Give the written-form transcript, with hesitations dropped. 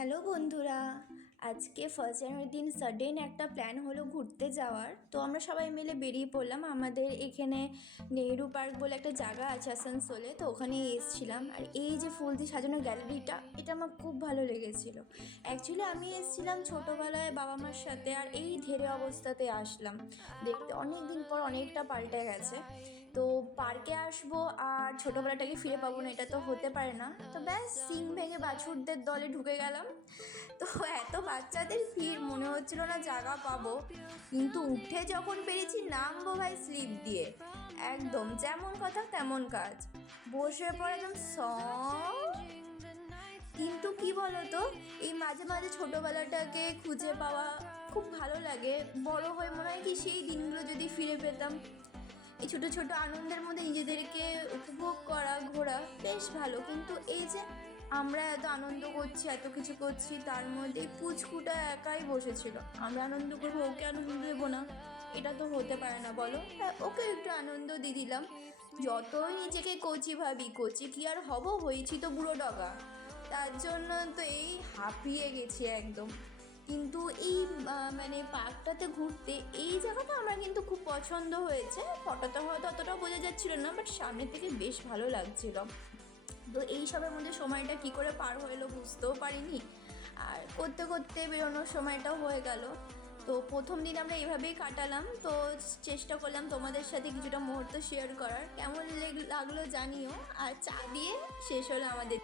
Hello বন্ধুরা, আজকে 1 জানুয়ারির দিন সাডেন একটা প্ল্যান হলো ঘুরতে যাওয়ার। তো আমরা সবাই মিলে বেরিয়ে পড়লাম। আমাদের এখানে নেহেরু পার্ক বলে একটা জায়গা আছে আসানসোলে, তো ওখানে এসেছিলাম। আর এই যে ফুল দিয়ে সাজানো গ্যালারিটা, এটা আমার খুব ভালো লেগেছিল। অ্যাকচুয়ালি আমি এসেছিলাম ছোটোবেলায় বাবা মার সাথে, আর এই ধেড়ে অবস্থাতে আসলাম দেখতে। অনেক দিন পর অনেকটা পাল্টে গেছে। তো পার্কে আসবো আর ছোটোবেলাটাকে ফিরে পাবো না, এটা তো হতে পারে না। তো ব্যাস সিং ভেঙে বাছুরদের দলে ঢুকে গেলাম। তো এত বাচ্চাদের ভিড়, মনে হচ্ছিল না জায়গা পাবো। কিন্তু উঠে যখন পেরেছি নামবো ভাই স্লিপ দিয়ে, একদম যেমন কথা তেমন কাজ, বসে পড়ে একদম কিন্তু কি বলতো, এই মাঝে মাঝে ছোটোবেলাটাকে খুঁজে পাওয়া খুব ভালো লাগে। বড় হয়ে মনে হয় কি সেই দিনগুলো যদি ফিরে পেতাম। এই ছোটো ছোটো আনন্দের মধ্যে নিজেদেরকে উপভোগ করা, ঘোরা বেশ ভালো। কিন্তু এই যে আমরা এত আনন্দ করছি, এত কিছু করছি, তার মধ্যে পুচকুটা একাই বসেছিল। আমরা আনন্দ করবো, ওকে আনন্দ দেবো না? এটা তো হতে পারে না, বলো। হ্যাঁ, ওকে একটু আনন্দ দিয়ে দিলাম। যতই নিজেকে কচি ভাবি, কচি কি আর হব, হয়েছি তো বুড়ো ডগা। তার জন্য তো এই হাঁপিয়ে গেছি একদম। কিন্তু এই মানে পার্কটাতে ঘুরতে, এই জায়গাটা আমার কিন্তু খুব পছন্দ হয়েছে। ফটোতে হয়তো অতটাও বোঝা যাচ্ছিল না, বাট সামনে থেকে বেশ ভালো লাগছিল। তো এই সবের মধ্যে সময়টা কি করে পার হলো বুঝতেও পারিনি। আর করতে করতে বেরোনোর সময়টাও হয়ে গেল। তো প্রথম দিন আমরা এইভাবেই কাটালাম। তো চেষ্টা করলাম তোমাদের সাথে কিছুটা মুহূর্ত শেয়ার করার। কেমন লাগলো জানিও। আর চা দিয়ে শেষ হলো আমাদের।